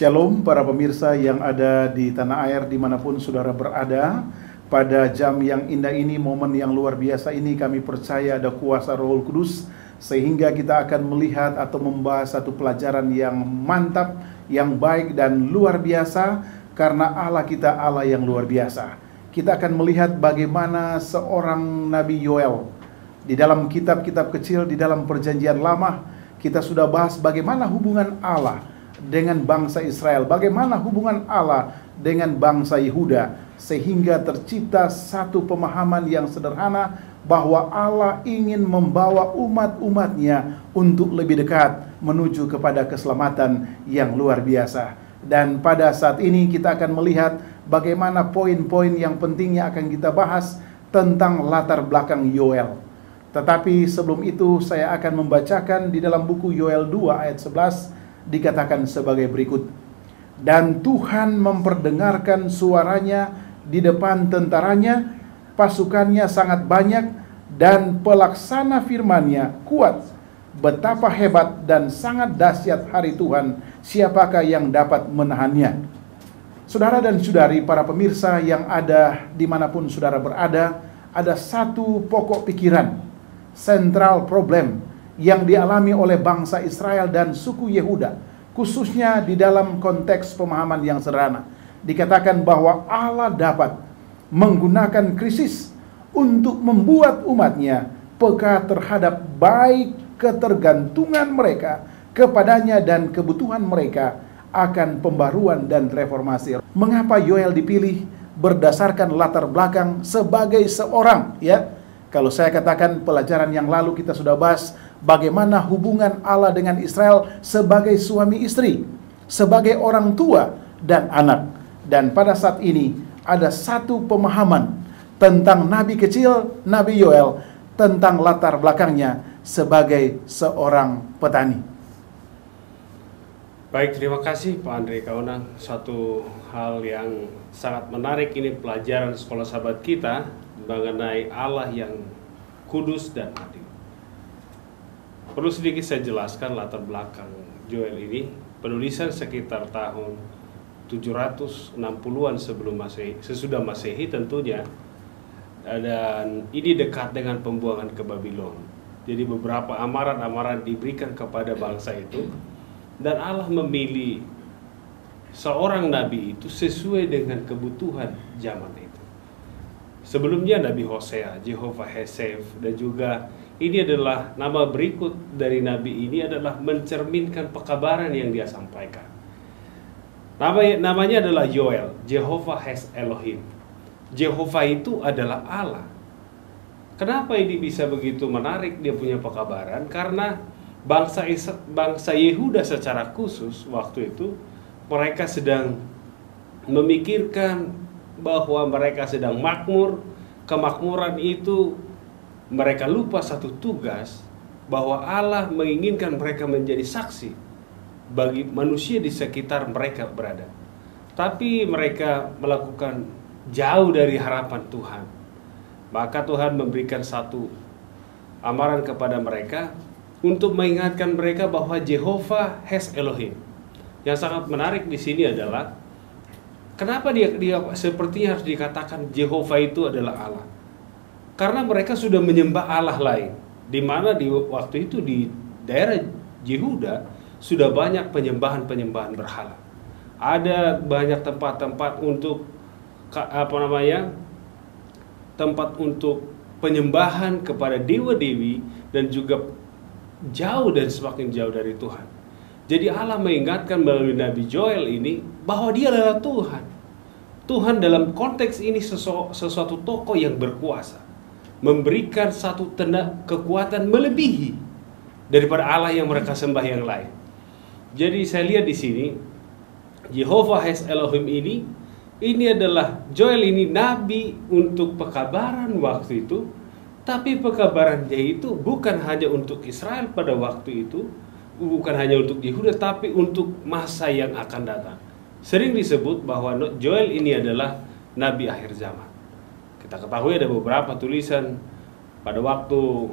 Shalom para pemirsa yang ada di tanah air dimanapun saudara berada. Pada jam yang indah ini, momen yang luar biasa ini, kami percaya ada kuasa Roh Kudus, sehingga kita akan melihat atau membahas satu pelajaran yang mantap, yang baik dan luar biasa. Karena Allah kita Allah yang luar biasa. Kita akan melihat bagaimana seorang Nabi Yoel. Di dalam kitab-kitab kecil di dalam perjanjian lama, kita sudah bahas bagaimana hubungan Allah dengan bangsa Israel, bagaimana hubungan Allah dengan bangsa Yehuda, sehingga tercipta satu pemahaman yang sederhana bahwa Allah ingin membawa umat-umatnya untuk lebih dekat menuju kepada keselamatan yang luar biasa. Dan pada saat ini kita akan melihat bagaimana poin-poin yang pentingnya akan kita bahas tentang latar belakang Yoel. Tetapi sebelum itu saya akan membacakan di dalam buku Yoel 2 ayat 11, dikatakan sebagai berikut. Dan Tuhan memperdengarkan suaranya di depan tentaranya, pasukannya sangat banyak, dan pelaksana firman-Nya kuat. Betapa hebat dan sangat dahsyat hari Tuhan, siapakah yang dapat menahannya? Saudara dan saudari, para pemirsa yang ada dimanapun saudara berada, ada satu pokok pikiran, central problem yang dialami oleh bangsa Israel dan suku Yehuda, khususnya di dalam konteks pemahaman yang sederhana. Dikatakan bahwa Allah dapat menggunakan krisis untuk membuat umatnya peka terhadap baik ketergantungan mereka kepadanya dan kebutuhan mereka akan pembaruan dan reformasi. Mengapa Yoel dipilih? Berdasarkan latar belakang sebagai seorang, kalau saya katakan pelajaran yang lalu kita sudah bahas bagaimana hubungan Allah dengan Israel sebagai suami istri, sebagai orang tua dan anak. Dan pada saat ini ada satu pemahaman tentang nabi kecil, Nabi Yoel, tentang latar belakangnya sebagai seorang petani. Baik, terima kasih Pak Andre Kaunang. Satu hal yang sangat menarik ini pelajaran sekolah sahabat kita mengenai Allah yang kudus dan adil. Perlu sedikit saya jelaskan latar belakang Yoel ini. Penulisan sekitar tahun 760-an sebelum Masehi, sesudah Masehi tentunya. Dan ini dekat dengan pembuangan ke Babylon. Jadi beberapa amaran-amaran diberikan kepada bangsa itu, dan Allah memilih seorang nabi itu sesuai dengan kebutuhan zaman itu. Sebelumnya Nabi Hosea, Jehovah Hesef, dan juga ini adalah nama berikut dari nabi ini adalah mencerminkan pekabaran yang dia sampaikan. Namanya adalah Yoel, Jehovah Has Elohim. Jehovah itu adalah Allah. Kenapa ini bisa begitu menarik dia punya pekabaran? Karena bangsa Yehuda secara khusus waktu itu mereka sedang memikirkan bahwa mereka sedang makmur. Kemakmuran itu mereka lupa satu tugas, bahwa Allah menginginkan mereka menjadi saksi bagi manusia di sekitar mereka berada. Tapi mereka melakukan jauh dari harapan Tuhan. Maka Tuhan memberikan satu amaran kepada mereka untuk mengingatkan mereka bahwa Jehovah Has Elohim. Yang sangat menarik di sini adalah kenapa dia sepertinya harus dikatakan Jehovah itu adalah Allah. Karena mereka sudah menyembah Allah lain, di mana di waktu itu di daerah Yehuda sudah banyak penyembahan berhala. Ada banyak tempat-tempat untuk tempat untuk penyembahan kepada dewa-dewi dan juga jauh dan semakin jauh dari Tuhan. Jadi Allah mengingatkan melalui Nabi Yoel ini bahwa dia adalah Tuhan. Tuhan dalam konteks ini sesuatu tokoh yang berkuasa, memberikan satu kekuatan melebihi daripada Allah yang mereka sembah yang lain. Jadi saya lihat di sini Jehovah Has Elohim ini adalah Yoel ini nabi untuk pekabaran waktu itu, tapi pekabarannya itu bukan hanya untuk Israel pada waktu itu, bukan hanya untuk Yehuda, tapi untuk masa yang akan datang. Sering disebut bahwa Yoel ini adalah nabi akhir zaman. Kita ketahui ada beberapa tulisan pada waktu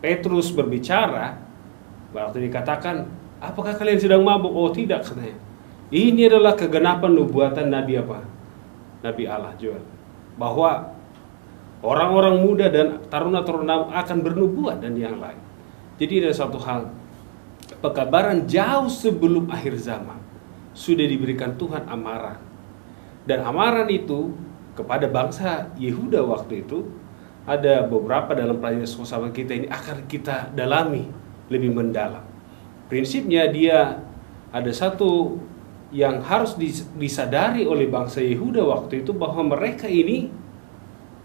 Petrus berbicara, waktu dikatakan, apakah kalian sedang mabuk? Oh tidak, katanya. Ini adalah kegenapan nubuatan Nabi apa? Nabi Allah Joel. Bahwa orang-orang muda dan taruna-taruna akan bernubuat dan yang lain. Jadi ada satu hal, pekabaran jauh sebelum akhir zaman sudah diberikan Tuhan amaran. Dan amaran itu kepada bangsa Yehuda waktu itu, ada beberapa dalam pelajaran sama kita ini akan kita dalami lebih mendalam. Prinsipnya dia ada satu yang harus disadari oleh bangsa Yehuda waktu itu, bahwa mereka ini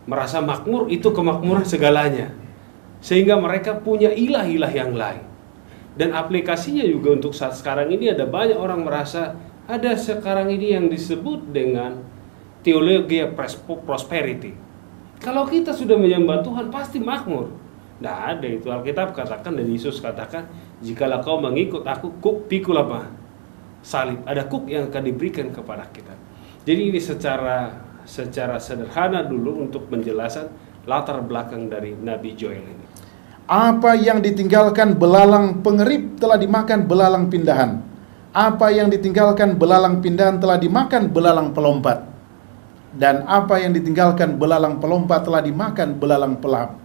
merasa makmur, itu kemakmuran segalanya, sehingga mereka punya ilah-ilah yang lain. Dan aplikasinya juga untuk saat sekarang ini, ada banyak orang merasa ada sekarang ini yang disebut dengan teologi prosperity. Kalau kita sudah menyembah Tuhan pasti makmur. Tidak ada itu. Alkitab katakan dan Yesus katakan, jikalau kau mengikut aku, pikul apa? Salib. Ada kuk yang akan diberikan kepada kita. Jadi ini secara sederhana dulu untuk menjelaskan latar belakang dari Nabi Joel ini. Apa yang ditinggalkan belalang pengerip telah dimakan belalang pindahan. Apa yang ditinggalkan belalang pindahan telah dimakan belalang pelompat. Dan apa yang ditinggalkan belalang pelompat telah dimakan belalang pelahap.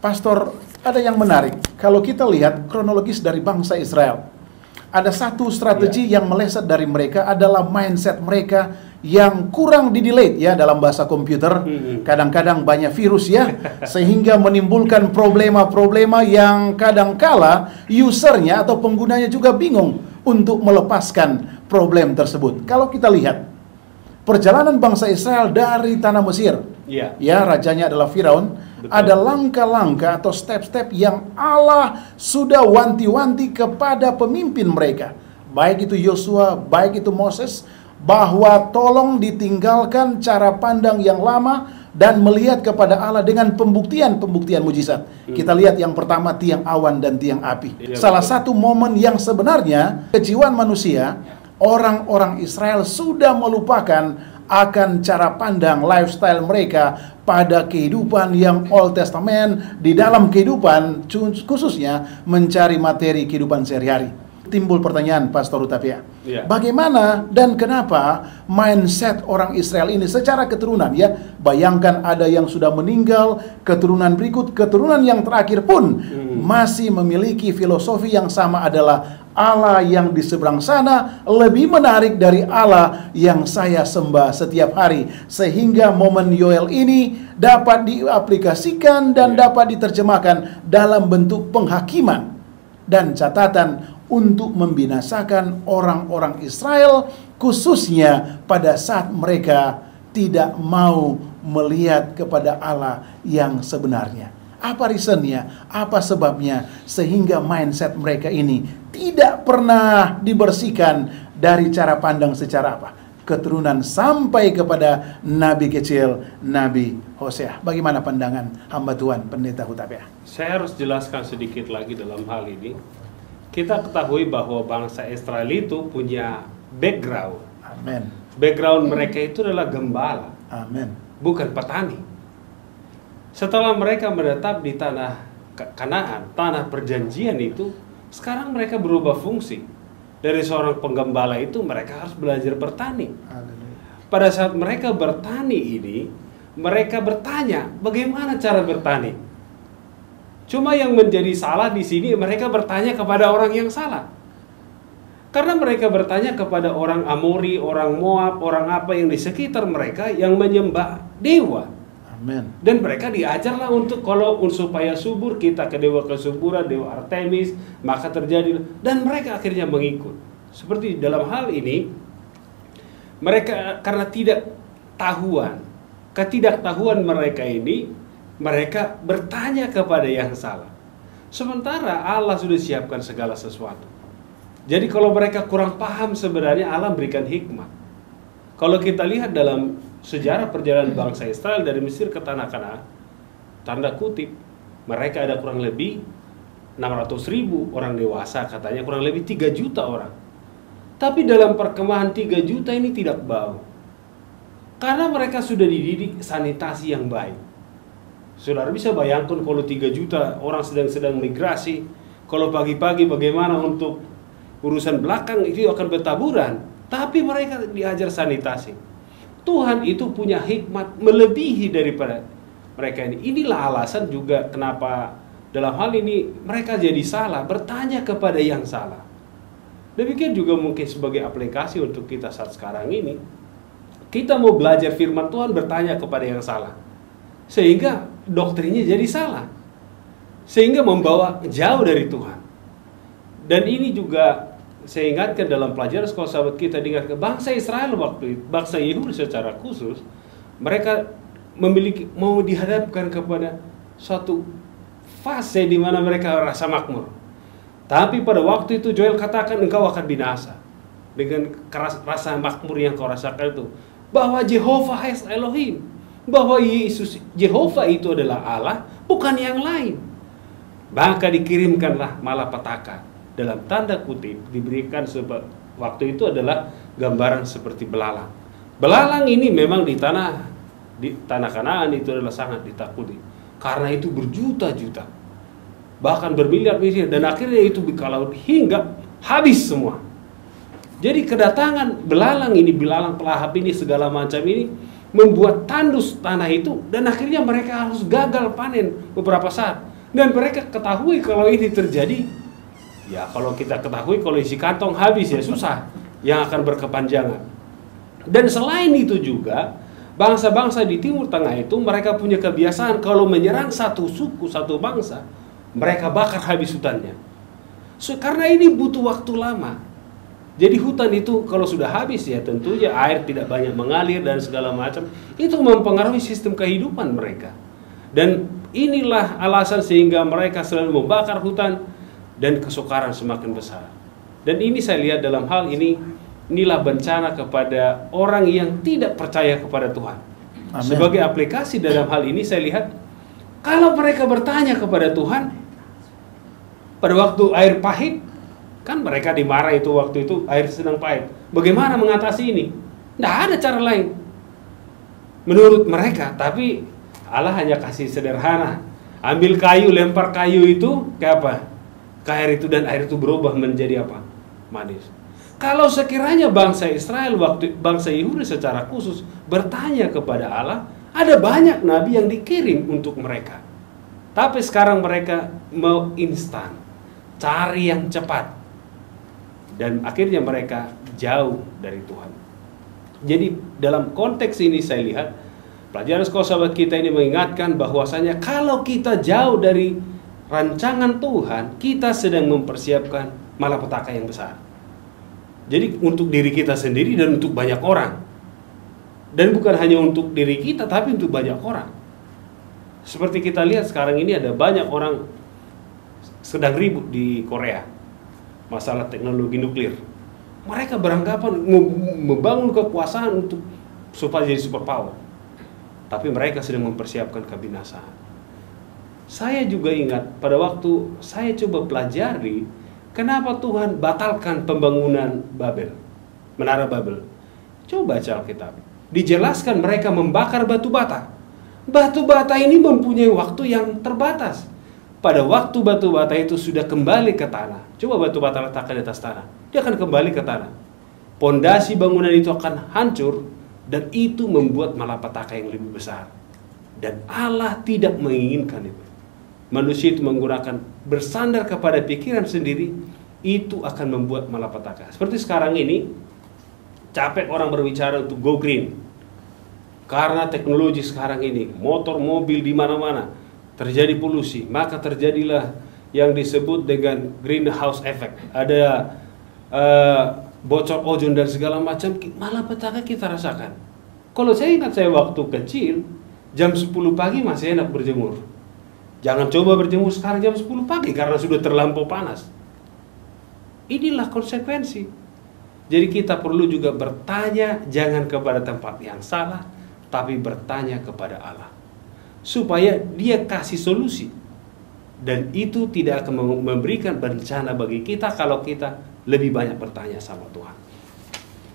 Pastor, ada yang menarik. Kalau kita lihat kronologis dari bangsa Israel, ada satu strategi yang meleset dari mereka adalah mindset mereka yang kurang didelete ya, dalam bahasa komputer. Kadang-kadang banyak virus ya, sehingga menimbulkan problema-problema yang kadangkala usernya atau penggunanya juga bingung untuk melepaskan problem tersebut. Kalau kita lihat perjalanan bangsa Israel dari tanah Mesir, ya rajanya adalah Firaun. Betul. Ada langkah-langkah atau step-step yang Allah sudah wanti-wanti kepada pemimpin mereka, baik itu Yosua, baik itu Moses, bahwa tolong ditinggalkan cara pandang yang lama dan melihat kepada Allah dengan pembuktian-pembuktian mujizat. Kita lihat yang pertama, tiang awan dan tiang api. Salah satu momen yang sebenarnya kejiwaan manusia, orang-orang Israel sudah melupakan akan cara pandang lifestyle mereka pada kehidupan yang Old Testament, di dalam kehidupan khususnya mencari materi kehidupan sehari-hari. Timbul pertanyaan, Pastor Hutapea, bagaimana dan kenapa mindset orang Israel ini secara keturunan ya, bayangkan ada yang sudah meninggal, keturunan berikut, keturunan yang terakhir pun masih memiliki filosofi yang sama, adalah Allah yang di seberang sana lebih menarik dari Allah yang saya sembah setiap hari. Sehingga momen Yoel ini dapat diaplikasikan dan dapat diterjemahkan dalam bentuk penghakiman dan catatan untuk membinasakan orang-orang Israel, khususnya pada saat mereka tidak mau melihat kepada Allah yang sebenarnya. Apa reasonnya? Apa sebabnya? Sehingga mindset mereka ini tidak pernah dibersihkan dari cara pandang secara apa? Keturunan sampai kepada nabi kecil, Nabi Hosea. Bagaimana pandangan hamba Tuhan, Pendeta Hutapea? Saya harus jelaskan sedikit lagi dalam hal ini. Kita ketahui bahwa bangsa Israel itu punya background. Amin. Background mereka itu adalah gembala. Amin. Bukan petani. Setelah mereka menetap di tanah Kanaan, tanah perjanjian itu, sekarang mereka berubah fungsi. Dari seorang penggembala itu mereka harus belajar bertani. Pada saat mereka bertani ini, mereka bertanya, bagaimana cara bertani? Cuma yang menjadi salah di sini, mereka bertanya kepada orang yang salah. Karena mereka bertanya kepada orang Amori, orang Moab, orang apa yang di sekitar mereka yang menyembah dewa. Amen. Dan mereka diajarlah untuk kalau supaya subur kita ke dewa kesuburan, dewa Artemis, maka terjadi, dan mereka akhirnya mengikut. Seperti dalam hal ini, mereka karena ketidaktahuan mereka ini, mereka bertanya kepada yang salah. Sementara Allah sudah siapkan segala sesuatu. Jadi kalau mereka kurang paham, sebenarnya Allah berikan hikmah. Kalau kita lihat dalam sejarah perjalanan bangsa Israel dari Mesir ke tanah Kanaan, tanda kutip, mereka ada kurang lebih 600.000 orang dewasa, katanya kurang lebih 3 juta orang. Tapi dalam perkemahan 3 juta ini tidak bau. Karena mereka sudah dididik sanitasi yang baik. Saudara bisa bayangkan kalau 3 juta orang sedang migrasi, kalau pagi-pagi bagaimana untuk urusan belakang itu akan bertaburan, tapi mereka diajar sanitasi. Tuhan itu punya hikmat melebihi daripada mereka ini. Inilah alasan juga kenapa dalam hal ini mereka jadi salah, bertanya kepada yang salah. Demikian juga mungkin sebagai aplikasi untuk kita saat sekarang ini. Kita mau belajar firman Tuhan, bertanya kepada yang salah, sehingga doktrinnya jadi salah, sehingga membawa jauh dari Tuhan. Dan ini juga saya ingatkan dalam pelajaran sekolah sahabat kita, diingatkan bangsa Israel waktu itu, bangsa Yehudi secara khusus, mereka mau dihadapkan kepada suatu fase di mana mereka rasa makmur. Tapi pada waktu itu Joel katakan engkau akan binasa dengan rasa makmur yang kau rasakan itu, bahwa Jehovah has Elohim, bahwa Yesus Jehovah itu adalah Allah, bukan yang lain. Maka dikirimkanlah malapetaka, dalam tanda kutip diberikan waktu itu adalah gambaran seperti belalang. Belalang ini memang di tanah Kanaan itu adalah sangat ditakuti, karena itu berjuta-juta, bahkan bermiliar-miliar, dan akhirnya itu kalau hingga habis semua. Jadi kedatangan belalang ini, belalang pelahap ini, segala macam ini membuat tandus tanah itu, dan akhirnya mereka harus gagal panen beberapa saat. Dan mereka ketahui kalau ini terjadi, ya kalau kita ketahui kalau isi kantong habis ya susah, yang akan berkepanjangan. Dan selain itu juga bangsa-bangsa di Timur Tengah itu mereka punya kebiasaan kalau menyerang satu suku, satu bangsa, mereka bakar habis hutannya. Karena ini butuh waktu lama. Jadi hutan itu kalau sudah habis ya tentunya air tidak banyak mengalir dan segala macam. Itu mempengaruhi sistem kehidupan mereka. Dan inilah alasan sehingga mereka selalu membakar hutan dan kesukaran semakin besar. Dan ini saya lihat dalam hal ini, inilah bencana kepada orang yang tidak percaya kepada Tuhan. Amen. Sebagai aplikasi dalam hal ini saya lihat, kalau mereka bertanya kepada Tuhan, pada waktu air pahit, kan mereka dimarah itu waktu itu air sedang pahit. Bagaimana mengatasi ini? Tidak ada cara lain menurut mereka. Tapi Allah hanya kasih sederhana. Ambil kayu, lempar kayu itu ke apa? Ke air itu, dan air itu berubah menjadi apa? Manis. Kalau sekiranya bangsa Israel, bangsa Yehudi secara khusus bertanya kepada Allah, ada banyak nabi yang dikirim untuk mereka. Tapi sekarang mereka mau instan, cari yang cepat. Dan akhirnya mereka jauh dari Tuhan. Jadi dalam konteks ini saya lihat pelajaran sekolah sahabat kita ini mengingatkan bahwasanya kalau kita jauh dari rancangan Tuhan, kita sedang mempersiapkan malapetaka yang besar. Jadi untuk diri kita sendiri dan untuk banyak orang. Dan bukan hanya untuk diri kita, tapi untuk banyak orang. Seperti kita lihat sekarang ini ada banyak orang sedang ribut di Korea. Masalah teknologi nuklir. Mereka beranggapan membangun kekuasaan untuk supaya jadi superpower. Tapi mereka sedang mempersiapkan kebinasaan. Saya juga ingat pada waktu saya coba pelajari kenapa Tuhan batalkan pembangunan Babel, Menara Babel. Coba baca Alkitab. Dijelaskan mereka membakar batu bata. Batu bata ini mempunyai waktu yang terbatas. Pada waktu batu bata itu sudah kembali ke tanah. Coba batu bata letakkan di atas tanah, dia akan kembali ke tanah. Pondasi bangunan itu akan hancur, dan itu membuat malapetaka yang lebih besar. Dan Allah tidak menginginkan itu. Manusia itu menggunakan bersandar kepada pikiran sendiri, itu akan membuat malapetaka. Seperti sekarang ini, capek orang berbicara untuk go green. Karena teknologi sekarang ini, motor, mobil di mana-mana, terjadi polusi, maka terjadilah yang disebut dengan greenhouse effect. Ada bocor ozon dan segala macam, malapetaka kita rasakan. Kalau saya ingat saya waktu kecil, jam 10 pagi masih enak berjemur. Jangan coba berjemur sekarang jam 10 pagi karena sudah terlampau panas. Inilah konsekuensi. Jadi kita perlu juga bertanya, jangan kepada tempat yang salah, tapi bertanya kepada Allah. Supaya dia kasih solusi. Dan itu tidak akan memberikan bencana bagi kita kalau kita lebih banyak bertanya sama Tuhan.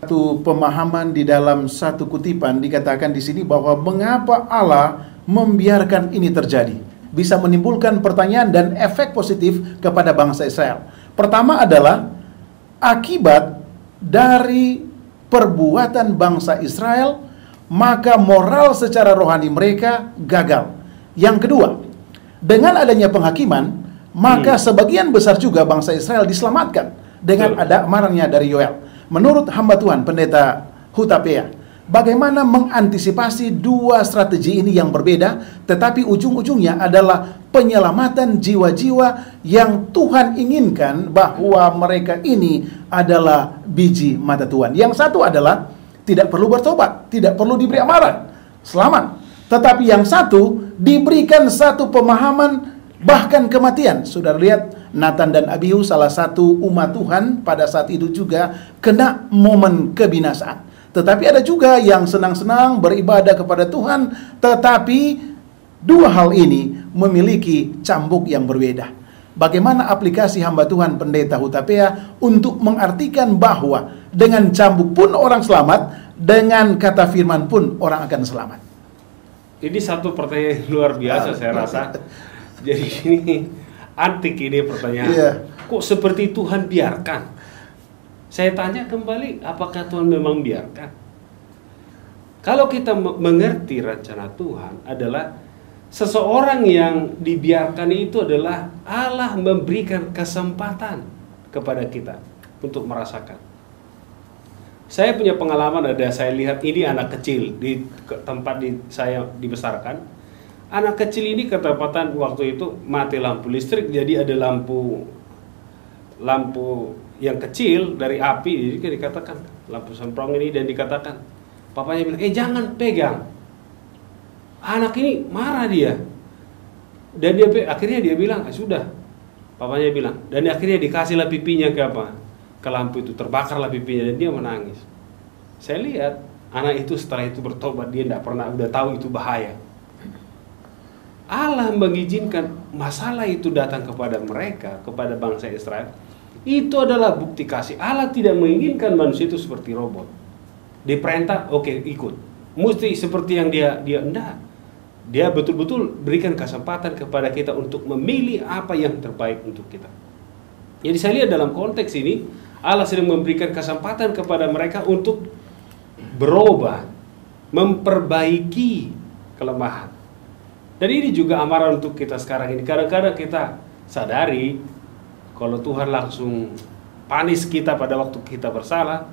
Satu pemahaman di dalam satu kutipan dikatakan di sini bahwa mengapa Allah membiarkan ini terjadi. Bisa menimbulkan pertanyaan dan efek positif kepada bangsa Israel. Pertama adalah akibat dari perbuatan bangsa Israel, maka moral secara rohani mereka gagal. Yang kedua, dengan adanya penghakiman, maka sebagian besar juga bangsa Israel diselamatkan dengan ada amarannya dari Yoel. Menurut hamba Tuhan, Pendeta Hutapea, bagaimana mengantisipasi dua strategi ini yang berbeda, tetapi ujung-ujungnya adalah penyelamatan jiwa-jiwa yang Tuhan inginkan bahwa mereka ini adalah biji mata Tuhan. Yang satu adalah tidak perlu bertobat, tidak perlu diberi amaran, selamat. Tetapi yang satu diberikan satu pemahaman bahkan kematian. Sudah lihat Nathan dan Abihu, salah satu umat Tuhan pada saat itu juga kena momen kebinasaan. Tetapi ada juga yang senang-senang beribadah kepada Tuhan, tetapi dua hal ini memiliki cambuk yang berbeda. Bagaimana aplikasi hamba Tuhan Pendeta Hutapea untuk mengartikan bahwa dengan cambuk pun orang selamat, dengan kata firman pun orang akan selamat? Ini satu pertanyaan yang luar biasa saya rasa. Jadi ini antik ini pertanyaan. Kok seperti Tuhan biarkan? Saya tanya kembali, apakah Tuhan memang biarkan? Kalau kita mengerti rencana Tuhan adalah seseorang yang dibiarkan itu adalah Allah memberikan kesempatan kepada kita untuk merasakan. Saya punya pengalaman, saya lihat ini anak kecil di tempat saya dibesarkan. Anak kecil ini ketepatan waktu itu mati lampu listrik, jadi ada lampu yang kecil dari api, jadi dikatakan lampu semprong ini, dan dikatakan papanya bilang, jangan pegang. Anak ini marah dia, dan akhirnya dia bilang, sudah. Papanya bilang, dan akhirnya dikasihlah pipinya ke lampu itu, terbakarlah pipinya, dan dia menangis. Saya lihat anak itu setelah itu bertobat, dia tidak pernah, udah tahu itu bahaya. Allah mengizinkan masalah itu datang kepada mereka, kepada bangsa Israel. Itu adalah bukti kasih. Allah tidak menginginkan manusia itu seperti robot. Diperintah, oke, ikut. Mesti seperti yang dia enggak. Dia betul-betul berikan kesempatan kepada kita untuk memilih apa yang terbaik untuk kita. Jadi saya lihat dalam konteks ini, Allah sedang memberikan kesempatan kepada mereka untuk berubah, memperbaiki kelemahan. Dan ini juga amaran untuk kita sekarang ini. Kadang-kadang kita sadari kalau Tuhan langsung panis kita pada waktu kita bersalah,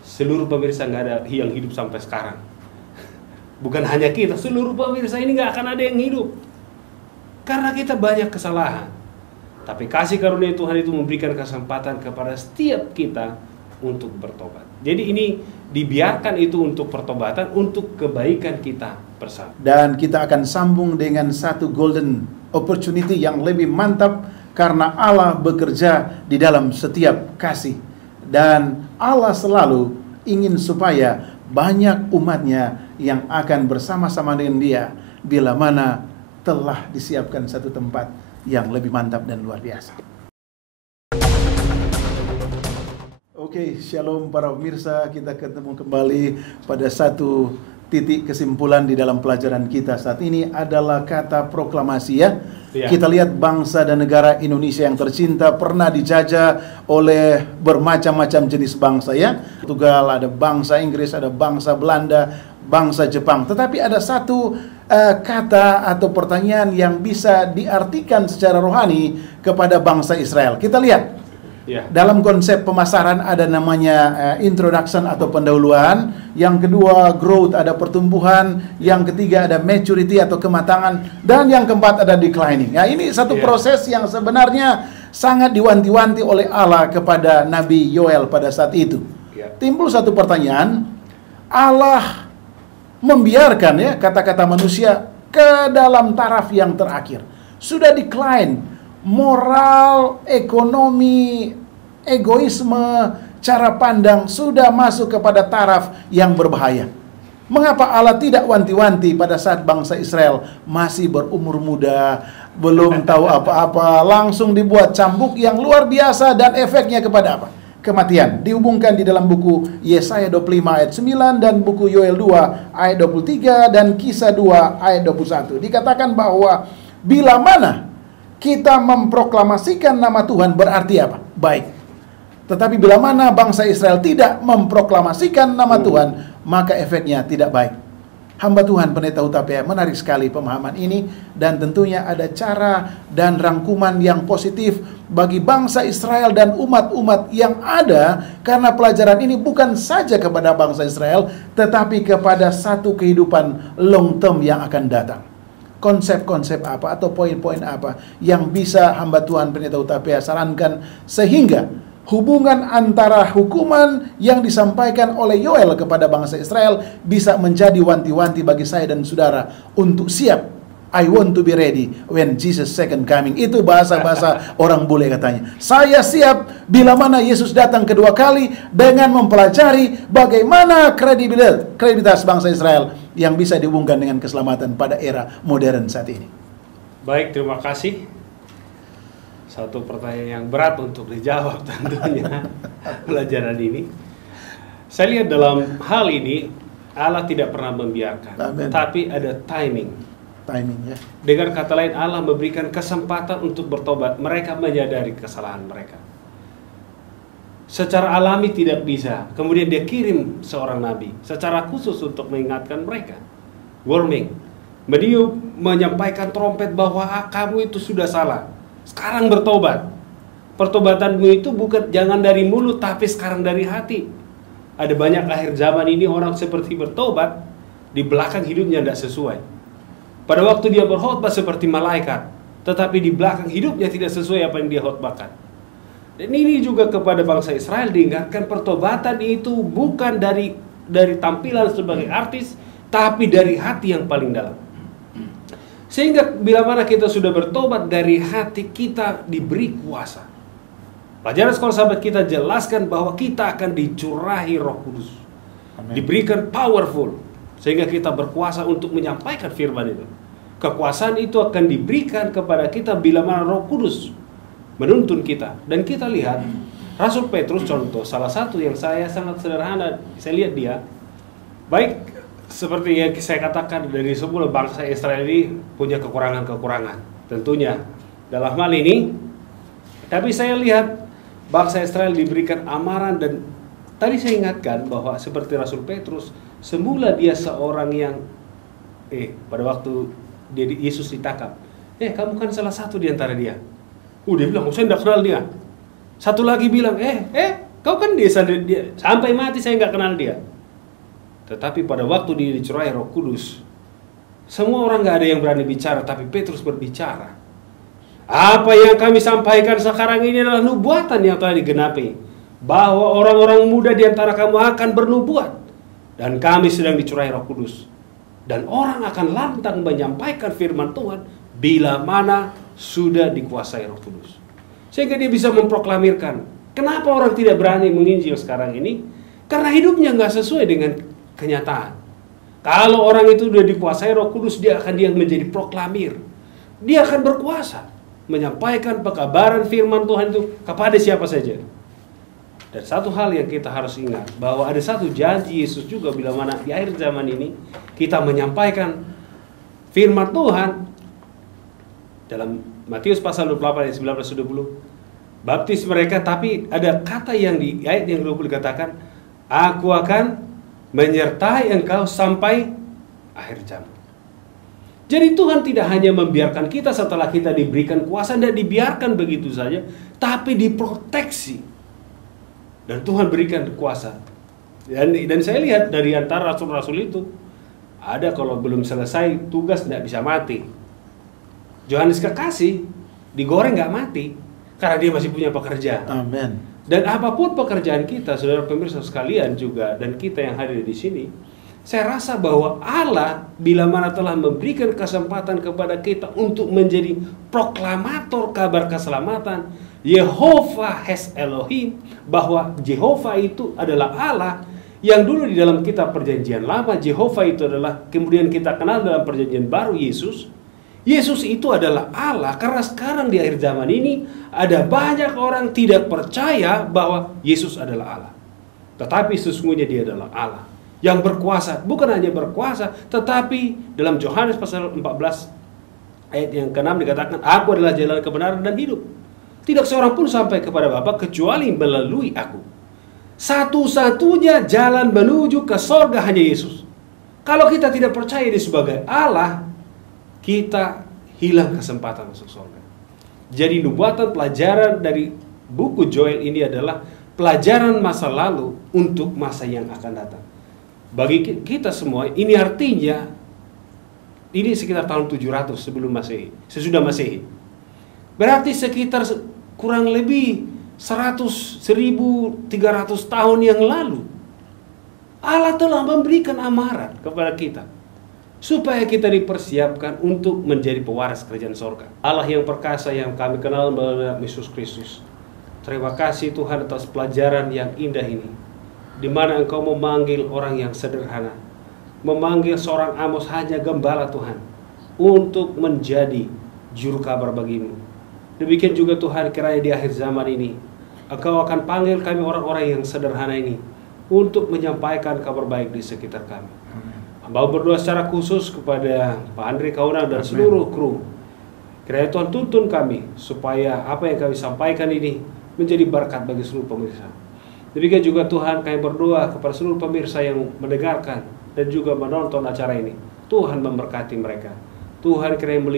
seluruh pemirsa nggak ada yang hidup sampai sekarang. Bukan hanya kita, seluruh pemirsa ini nggak akan ada yang hidup. Karena kita banyak kesalahan. Tapi kasih karunia Tuhan itu memberikan kesempatan kepada setiap kita untuk bertobat. Jadi ini dibiarkan itu untuk pertobatan, untuk kebaikan kita bersama. Dan kita akan sambung dengan satu golden opportunity yang lebih mantap, karena Allah bekerja di dalam setiap kasih. Dan Allah selalu ingin supaya banyak umatnya yang akan bersama-sama dengan dia, bila mana telah disiapkan satu tempat yang lebih mantap dan luar biasa. Oke, shalom para pemirsa, kita ketemu kembali pada satu titik kesimpulan di dalam pelajaran kita saat ini adalah kata proklamasi, ya. Kita lihat bangsa dan negara Indonesia yang tercinta pernah dijajah oleh bermacam-macam jenis bangsa, ya. Portugal, ada bangsa Inggris, ada bangsa Belanda, bangsa Jepang. Tetapi ada satu kata atau pertanyaan yang bisa diartikan secara rohani kepada bangsa Israel. Kita lihat. Dalam konsep pemasaran ada namanya introduction atau pendahuluan, yang kedua growth, ada pertumbuhan, yang ketiga ada maturity atau kematangan, dan yang keempat ada declining. Ya, ini satu proses yang sebenarnya sangat diwanti-wanti oleh Allah kepada Nabi Yoel pada saat itu. Timbul satu pertanyaan, Allah membiarkan, ya, kata-kata manusia ke dalam taraf yang terakhir. Sudah decline. Moral, ekonomi, egoisme, cara pandang sudah masuk kepada taraf yang berbahaya. Mengapa Allah tidak wanti-wanti pada saat bangsa Israel masih berumur muda, belum tahu apa-apa, langsung dibuat cambuk yang luar biasa, dan efeknya kepada apa? Kematian. Dihubungkan di dalam buku Yesaya 25 ayat 9 dan buku Yoel 2 ayat 23 dan Kisah 2 ayat 21. Dikatakan bahwa bila mana kita memproklamasikan nama Tuhan berarti apa? Baik. Tetapi bila mana bangsa Israel tidak memproklamasikan nama Tuhan, maka efeknya tidak baik. Hamba Tuhan Pendeta Hutapea menarik sekali pemahaman ini, dan tentunya ada cara dan rangkuman yang positif bagi bangsa Israel dan umat-umat yang ada, karena pelajaran ini bukan saja kepada bangsa Israel, tetapi kepada satu kehidupan long term yang akan datang. Konsep-konsep apa atau poin-poin apa yang bisa hamba Tuhan Pendeta Hutapea sarankan sehingga hubungan antara hukuman yang disampaikan oleh Yoel kepada bangsa Israel bisa menjadi wanti-wanti bagi saya dan saudara untuk siap. I want to be ready when Jesus second coming. Itu bahasa-bahasa orang bule katanya. Saya siap bila mana Yesus datang kedua kali, dengan mempelajari bagaimana kredibilitas bangsa Israel yang bisa dihubungkan dengan keselamatan pada era modern saat ini. Baik, terima kasih. Satu pertanyaan yang berat untuk dijawab tentunya pelajaran ini. Saya lihat dalam hal ini Allah tidak pernah membiarkan. Amen. Tapi ada timing. Timing ya. Dengan kata lain, Allah memberikan kesempatan untuk bertobat. Mereka menyadari kesalahan mereka. Secara alami tidak bisa. Kemudian dia kirim seorang nabi secara khusus untuk mengingatkan mereka. Warning. Beliau menyampaikan trompet bahwa kamu itu sudah salah. Sekarang bertobat. Pertobatanmu itu bukan jangan dari mulut, tapi sekarang dari hati. Ada banyak akhir zaman ini orang seperti bertobat, di belakang hidupnya tidak sesuai. Pada waktu dia berkhotbah seperti malaikat, tetapi di belakang hidupnya tidak sesuai apa yang dia khotbahkan. Dan ini juga kepada bangsa Israel diingatkan, pertobatan itu bukan dari tampilan sebagai artis, tapi dari hati yang paling dalam. Sehingga bila mana kita sudah bertobat dari hati, kita diberi kuasa. Pelajaran sekolah sahabat kita jelaskan bahwa kita akan dicurahi Roh Kudus. Amen. Diberikan powerful. Sehingga kita berkuasa untuk menyampaikan firman itu. Kekuasaan itu akan diberikan kepada kita bila mana Roh Kudus menuntun kita. Dan kita lihat, Rasul Petrus contoh, salah satu yang saya sangat sederhana, saya lihat dia, baik seperti yang saya katakan, dari semula bangsa Israel ini punya kekurangan-kekurangan tentunya dalam hal ini. Tapi saya lihat bangsa Israel diberikan amaran, dan tadi saya ingatkan bahwa seperti Rasul Petrus, semula dia seorang yang pada waktu Yesus ditangkap, kamu kan salah satu di antara dia. Dia bilang, saya tidak kenal dia. Satu lagi bilang, kau kan dia sampai mati saya nggak kenal dia. Tetapi pada waktu dia dicurahi Roh Kudus, semua orang nggak ada yang berani bicara, tapi Petrus berbicara. Apa yang kami sampaikan sekarang ini adalah nubuatan yang telah digenapi, bahwa orang-orang muda di antara kamu akan bernubuat, dan kami sedang dicurahi Roh Kudus, dan orang akan lantang menyampaikan firman Tuhan bila mana sudah dikuasai Roh Kudus, sehingga dia bisa memproklamirkan. Kenapa orang tidak berani menginjil sekarang ini? Karena hidupnya nggak sesuai dengan kenyataan. Kalau orang itu sudah dikuasai Roh Kudus, dia menjadi proklamir. Dia akan berkuasa menyampaikan pekabaran firman Tuhan itu kepada siapa saja. Dan satu hal yang kita harus ingat, bahwa ada satu janji Yesus juga bila mana di akhir zaman ini kita menyampaikan firman Tuhan. Dalam Matius pasal 28 ayat 19-20, baptis mereka, tapi ada kata yang di ayat yang 20 dikatakan, aku akan menyertai engkau sampai akhir zaman. Jadi Tuhan tidak hanya membiarkan kita setelah kita diberikan kuasa, dan dibiarkan begitu saja, tapi diproteksi. Dan Tuhan berikan kuasa. Dan saya lihat dari antara rasul-rasul itu, ada kalau belum selesai tugas tidak bisa mati. Yohanes Kekasih digoreng nggak mati karena dia masih punya pekerjaan. Amin. Dan apapun pekerjaan kita, saudara pemirsa sekalian juga, dan kita yang hadir di sini, saya rasa bahwa Allah bila mana telah memberikan kesempatan kepada kita untuk menjadi proklamator kabar keselamatan, Yehovah has Elohim, bahwa Jehovah itu adalah Allah yang dulu di dalam kitab perjanjian lama, Jehovah itu adalah, kemudian kita kenal dalam perjanjian baru Yesus. Yesus itu adalah Allah, karena sekarang di akhir zaman ini ada banyak orang tidak percaya bahwa Yesus adalah Allah. Tetapi sesungguhnya dia adalah Allah yang berkuasa, bukan hanya berkuasa, tetapi dalam Yohanes pasal 14 ayat yang ke-6 dikatakan, aku adalah jalan kebenaran dan hidup. Tidak seorang pun sampai kepada Bapa kecuali melalui aku. Satu-satunya jalan menuju ke sorga hanya Yesus. Kalau kita tidak percaya dia sebagai Allah, kita hilang kesempatan masuk sorga. Jadi nubuatan pelajaran dari buku Joel ini adalah pelajaran masa lalu untuk masa yang akan datang. Bagi kita semua, ini artinya ini sekitar tahun 700 sebelum Masehi, sesudah Masehi. Berarti sekitar kurang lebih 100-1300 tahun yang lalu Allah telah memberikan amaran kepada kita supaya kita dipersiapkan untuk menjadi pewaris kerajaan sorga. Allah yang perkasa yang kami kenal melalui Yesus Kristus, terima kasih Tuhan atas pelajaran yang indah ini, di mana Engkau memanggil orang yang sederhana, memanggil seorang Amos hanya gembala Tuhan, untuk menjadi juru kabar bagimu. Demikian juga Tuhan, kiranya di akhir zaman ini Engkau akan panggil kami orang-orang yang sederhana ini untuk menyampaikan kabar baik di sekitar kami. Hamba berdoa secara khusus kepada Pak Andre Kaunang dan seluruh kru. Kiranya Tuhan tuntun kami supaya apa yang kami sampaikan ini menjadi berkat bagi seluruh pemirsa. Demikian juga Tuhan, kami berdoa kepada seluruh pemirsa yang mendengarkan dan juga menonton acara ini. Tuhan memberkati mereka. Tuhan kiranya